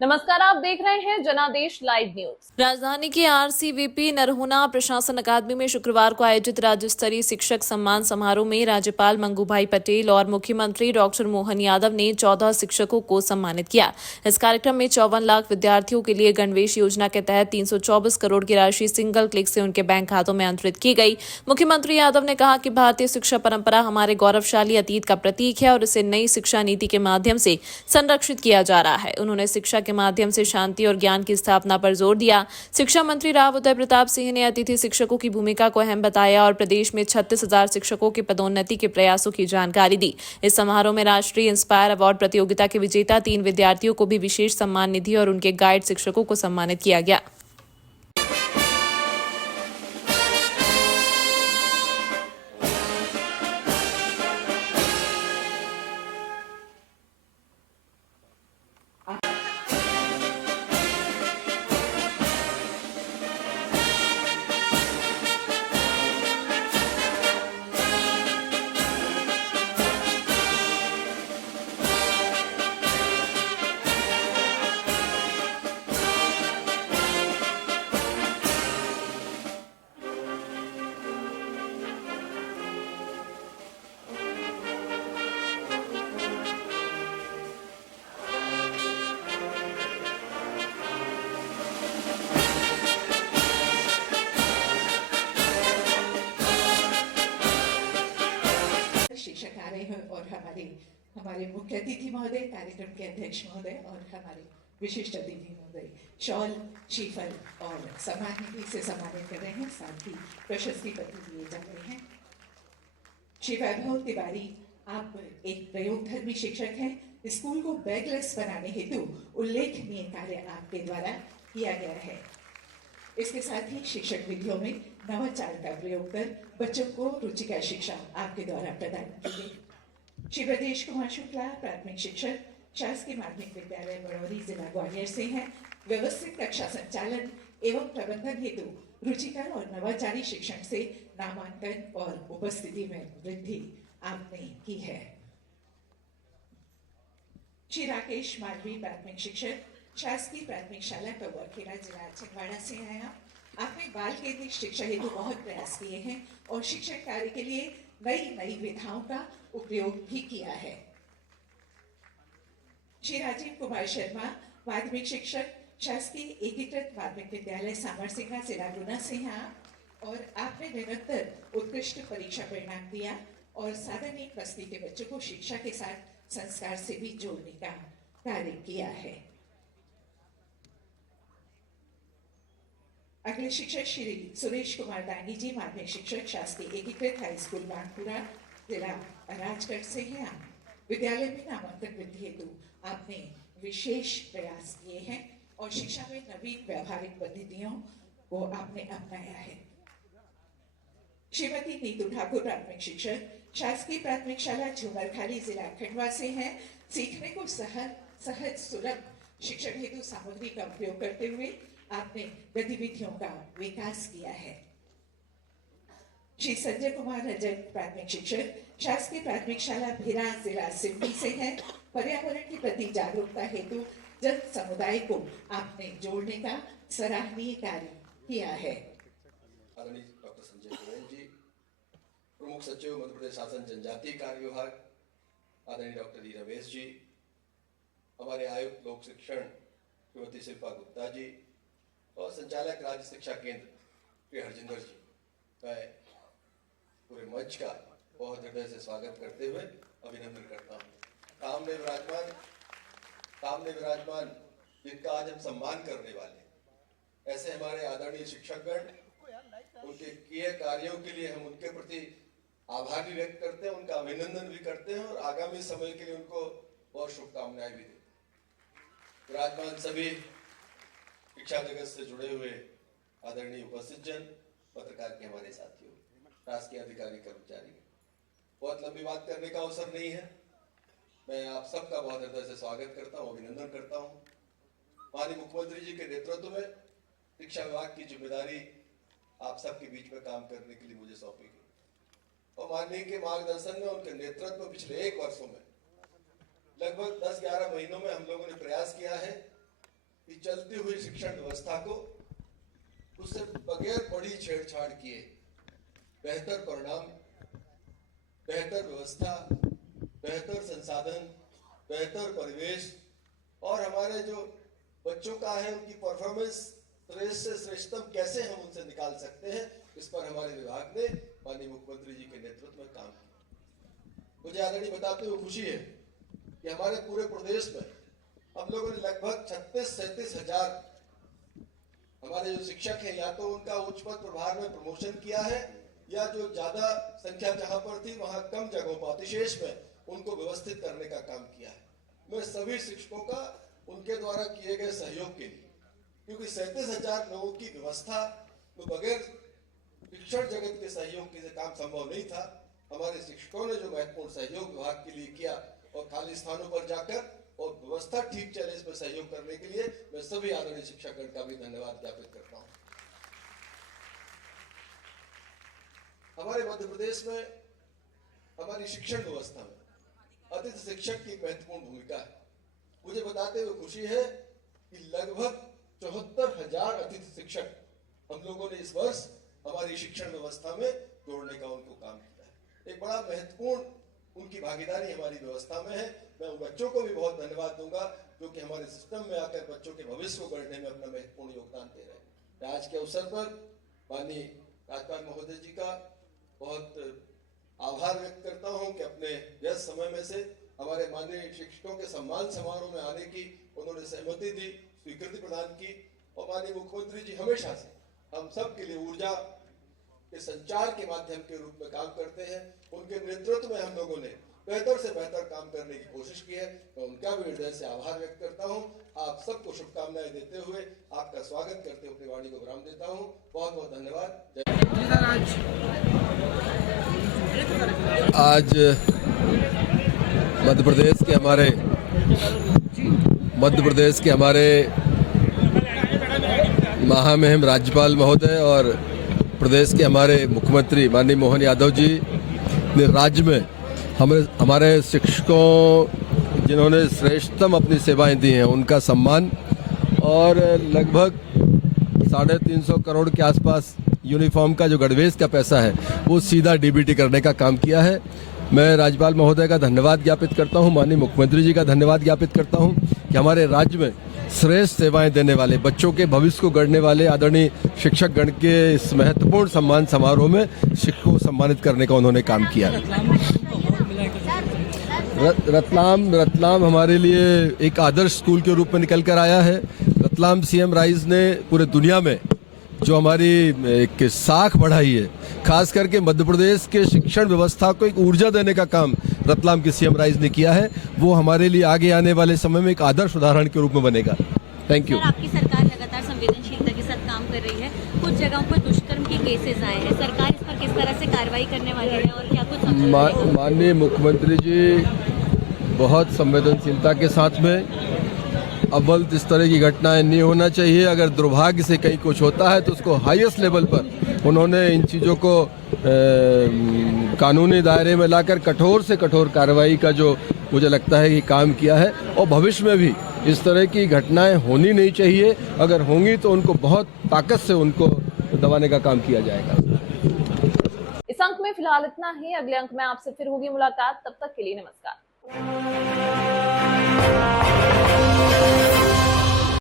नमस्कार, आप देख रहे हैं जनादेश लाइव न्यूज। राजधानी की आरसीवीपी नरहुना प्रशासन अकादमी में शुक्रवार को आयोजित राज्य स्तरीय शिक्षक सम्मान समारोह में राज्यपाल मंगूभाई पटेल और मुख्यमंत्री डॉक्टर मोहन यादव ने 14 शिक्षकों को सम्मानित किया। इस कार्यक्रम में 54 लाख विद्यार्थियों के लिए गणवेश योजना के तहत 324 करोड़ की राशि सिंगल क्लिक से उनके बैंक खातों में अंतरित की गई। मुख्यमंत्री यादव ने कहा कि भारतीय शिक्षा परंपरा हमारे गौरवशाली अतीत का प्रतीक है और इसे नई शिक्षा नीति के माध्यम से संरक्षित किया जा रहा है। उन्होंने शिक्षा के माध्यम से शांति और ज्ञान की स्थापना पर जोर दिया। शिक्षा मंत्री राव उदय प्रताप सिंह ने अतिथि शिक्षकों की भूमिका को अहम बताया और प्रदेश में 36,000 शिक्षकों की पदोन्नति के प्रयासों की जानकारी दी। इस समारोह में राष्ट्रीय इंस्पायर अवार्ड प्रतियोगिता के विजेता 3 विद्यार्थियों को भी विशेष सम्मान निधि और उनके गाइड शिक्षकों को सम्मानित किया गया। शिक्षक आ रहे हैं और हमारे मुख्य अतिथि महोदय, कार्यक्रम के अध्यक्ष महोदय और हमारे विशिष्ट अतिथि महोदय शॉल, श्रीफल और सम्मान निधि से सम्मानित कर रहे हैं। साथ ही प्रशस्ति पत्र दिए जा रहे हैं। श्री वैभव तिवारी, आप एक प्रयोगधर्मी शिक्षक हैं। स्कूल को बैगलेस बनाने हेतु उल्लेखनीय कार्य आपके द्वारा किया गया है। इसके साथ ही शिक्षक विधियों में नवाचार का प्रयोग कर बच्चों को रुचिकर शिक्षा आपके द्वारा प्रदान की गई। श्री ब्रजेश कुमार शुक्ला, प्राथमिक शिक्षक, शासकीय माध्यमिक विद्यालय बड़ौरी, जिला ग्वालियर से हैं। व्यवस्थित कक्षा संचालन एवं प्रबंधन हेतु रुचिकर और नवाचारी शिक्षण से नामांकन और उपस्थिति में वृद्धि आपने की है। श्री राकेश मालवी, प्राथमिक शिक्षक, शासकीय प्राथमिक शाला कौवरखेड़ा, जिला छिंदवाड़ा से आया। आपने बाल केंद्रित शिक्षा हेतु बहुत प्रयास किए हैं और शिक्षक कार्य के लिए नई विधाओं का उपयोग भी किया है। श्री राजीव कुमार शर्मा, माध्यमिक शिक्षक, शासकीय एकीकृत माध्यमिक विद्यालय सामरसिंगा, जिला गुना से हैं और आपने निरंतर उत्कृष्ट परीक्षा परिणाम दिया और साधनिक बस्ती के बच्चों को शिक्षा के साथ संस्कार से भी जोड़ने का कार्य किया है। अगले शिक्षक श्री सुरेश कुमार दानी जी, माध्यमिक शिक्षक, शासकीय एकीकृत हाई स्कूल बांकुरा, जिला राजगढ़ से हैं। विद्यालय में नामांकन वृद्धि हेतु आपने विशेष प्रयास किए हैं और शिक्षा में नवीन व्यवहारिक पद्धतियों को आपने अपनाया है। श्रीमती नीतू ठाकुर, प्राथमिक शिक्षक, शासकीय प्राथमिक शाला झूमरखाली, जिला खंडवा से हैं। सीखने को सहज सुलभ शिक्षण हेतु सामग्री का उपयोग करते हुए आपने गतिविधियों का विकास किया है। श्री संजय कुमार रजक, प्राथमिक शिक्षक, शासकीय प्राथमिक शाला भिरा, जिला सिवनी से हैं। पर्यावरण के प्रति जागरूकता हेतु जन समुदाय को आपने जोड़ने का सराहनीय कार्य किया है। आदरणीय डॉक्टर संजय गोयल जी, प्रमुख सचिव मध्य प्रदेश शासन जनजातीय कार्य विभाग, आदरणीय डॉक्टर ई रमेश जी, हमारे आयुक्त लोक शिक्षण श्रीमती शिल्पा गुप्ता जी और संचालक राज्य शिक्षा केंद्र श्री हरजिंदर जी, मैं पूरे मंच का बहुत हृदय से स्वागत करते हुए अभिनंदन करता हूँ। सामने विराजमान जिनका आज हम सम्मान करने वाले, ऐसे हमारे आदरणीय शिक्षकगण, उनके किए कार्यों के लिए हम उनके प्रति आभार भी व्यक्त करते हैं, उनका अभिनंदन भी करते हैं और आगामी समय के लिए उनको बहुत शुभकामनाएं भी देते हैं। विराजमान सभी शिक्षा जगत से जुड़े हुए आदरणीय उपस्थित जन, पत्रकार के हमारे साथियों, शासकीय अधिकारी, कर्मचारी, बहुत लंबी बात करने का अवसर नहीं है। मैं आप सबका बहुत हृदय से स्वागत करता हूँ, अभिनंदन करता हूँ। माननीय मुख्यमंत्री जी के नेतृत्व में शिक्षा विभाग की जिम्मेदारी आप सबके बीच में काम करने के लिए मुझे सौंपी गई और माननीय के मार्गदर्शन में, उनके नेतृत्व में पिछले 1 वर्षों में लगभग 10-11 महीनों में हम लोगों ने प्रयास किया है कि चलती हुई शिक्षण व्यवस्था को उससे बगैर बड़ी छेड़छाड़ किए बेहतर परिणाम, बेहतर व्यवस्था, बेहतर संसाधन, बेहतर परिवेश और हमारे जो बच्चों का है उनकी परफॉर्मेंस श्रेष्ठ से श्रेष्ठतम कैसे हम उनसे निकाल सकते हैं, इस पर हमारे विभाग ने माननीय मुख्यमंत्री जी के नेतृत्व में काम किया। मुझे आदरणीय बताते हुए खुशी है कि हमारे पूरे प्रदेश में हम लोगों ने लगभग 36-37 हजार हमारे जो शिक्षक हैं या तो उनका उच्च पद प्रभार में प्रमोशन किया है या जो ज्यादा संख्या जहां पर थी वहां कम जगहों पर अतिशेष में उनको व्यवस्थित करने का काम किया है। मैं सभी शिक्षकों का उनके द्वारा किए गए सहयोग के लिए, क्योंकि 37 हजार लोगों की व्यवस्था में बगैर शिक्षण जगत के सहयोग के काम संभव नहीं था। हमारे शिक्षकों ने जो महत्वपूर्ण सहयोग विभाग के लिए किया और खाली स्थानों पर जाकर और व्यवस्था ठीक चले इसमें सहयोग करने के लिए मैं सभी आदरणीय शिक्षकगण का भी धन्यवाद ज्ञापित करता हूं। हमारे मध्य प्रदेश में हमारी शिक्षण व्यवस्था में अतिथि शिक्षक की महत्वपूर्ण भूमिका है। मुझे बताते हुए खुशी है कि लगभग 74,000 अतिथि शिक्षक हम लोगों ने इस वर्ष हमारी शिक्षण व्यवस्था में जोड़ने का उनको काम किया है। एक बड़ा महत्वपूर्ण उनकी भागीदारी हमारी व्यवस्था में है। मैं उन बच्चों को भी बहुत धन्यवाद दूंगा जो कि हमारे सिस्टम में आकर बच्चों के भविष्य को गढ़ने में अपना महत्वपूर्ण योगदान दे रहे हैं। मैं आज के अवसर पर माननीय राज्यपाल महोदय जी का बहुत आभार व्यक्त करता हूं कि अपने व्यस्त समय में से हमारे माननीय शिक्षकों के सम्मान समारोह में आने की उन्होंने सहमति दी, स्वीकृति प्रदान की। और माननीय मुख्यमंत्री जी हमेशा से हम सब के लिए ऊर्जा के संचार के माध्यम के रूप में काम करते हैं। उनके नेतृत्व में हम लोगों ने बेहतर से बेहतर काम करने की कोशिश की है। मैं उनका भी हृदय से आभार व्यक्त करता हूं। आप सबको शुभकामनाएं देते हुए आपका स्वागत करते हुए अपनी वाणी को विराम देता हूं। बहुत बहुत धन्यवाद। आज मध्य प्रदेश के हमारे महामहिम राज्यपाल महोदय और प्रदेश के हमारे मुख्यमंत्री माननीय मोहन यादव जी ने राज्य में हमारे शिक्षकों जिन्होंने श्रेष्ठतम अपनी सेवाएं दी हैं उनका सम्मान और लगभग 350 करोड़ के आसपास यूनिफॉर्म का जो गणवेश का पैसा है वो सीधा डीबीटी करने का काम किया है। मैं राज्यपाल महोदय का धन्यवाद ज्ञापित करता हूं, माननीय मुख्यमंत्री जी का धन्यवाद ज्ञापित करता हूं कि हमारे राज्य में श्रेष्ठ सेवाएं देने वाले, बच्चों के भविष्य को गढ़ने वाले आदरणीय शिक्षक गण के इस महत्वपूर्ण सम्मान समारोह में शिक्षकों को सम्मानित करने का उन्होंने काम किया। रतलाम हमारे लिए एक आदर्श स्कूल के रूप में निकल कर आया है। रतलाम सीएम राइज ने पूरे दुनिया में जो हमारी एक साख बढ़ाई है, खास करके मध्य प्रदेश के शिक्षण व्यवस्था को एक ऊर्जा देने का काम रतलाम के सीएम राइज ने किया है। वो हमारे लिए आगे आने वाले समय में एक आदर्श उदाहरण के रूप में बनेगा। Thank you. आपकी सरकार लगातार संवेदनशीलता के साथ काम कर रही है। कुछ जगहों पर दुष्कर्म के केसेस आए हैं, सरकार इस पर किस तरह से कार्रवाई करने वाली है और क्या कुछ माननीय मुख्यमंत्री जी बहुत संवेदनशीलता के साथ में, अव्वल इस तरह की घटनाएं नहीं होना चाहिए। अगर दुर्भाग्य से कहीं कुछ होता है तो उसको हाईएस्ट लेवल पर उन्होंने इन चीज़ों को कानूनी दायरे में लाकर कठोर से कठोर कार्रवाई का जो मुझे लगता है कि काम किया है। और भविष्य में भी इस तरह की घटनाएं होनी नहीं चाहिए। अगर होंगी तो उनको बहुत ताकत से उनको दबाने का काम किया जाएगा। इस अंक में फिलहाल इतना ही। अगले अंक में आपसे फिर होगी मुलाकात। तब तक के लिए नमस्कार।